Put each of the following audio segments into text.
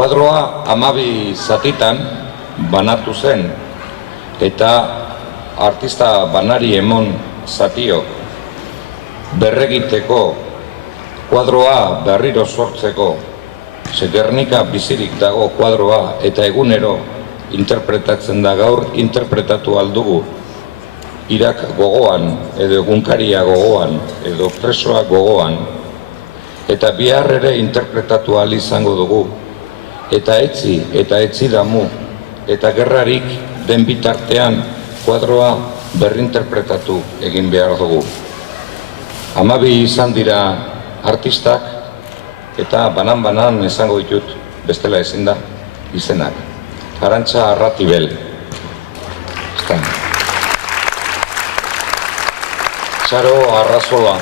Kuadroa 12 zatitan banatu zen, eta artista banari emon zatiok berregiteko, kuadroa berriro sortzeko, ze Gernika bizirik dago kuadroa eta egunero interpretatzen da. Gaur interpretatu aldugu Irak gogoan, edo egunkaria gogoan, edo presoa gogoan, eta bihar ere interpretatu ahal izango dugu, eta etzi damu, eta gerrarik den bitartean kuadroa berrinterpretatu egin behar dugu. 12 izan dira artistak, eta banan-banan esango ditut, bestela ezin da, izenak. Arantxa Arratibel, Txaro Arrazola,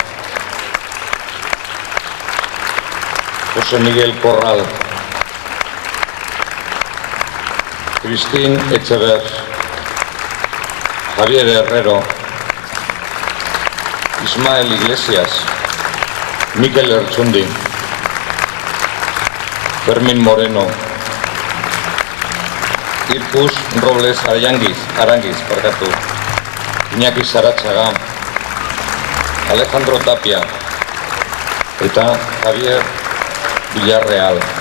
Jose Miguel Corral, Cristín Echever, Javier Herrero, Ismael Iglesias, Mikel Ertsundi, Fermín Moreno, Irkus Robles Arangiz, Iñaki Saratxaga, Alejandro Tapia eta Javier Villarreal.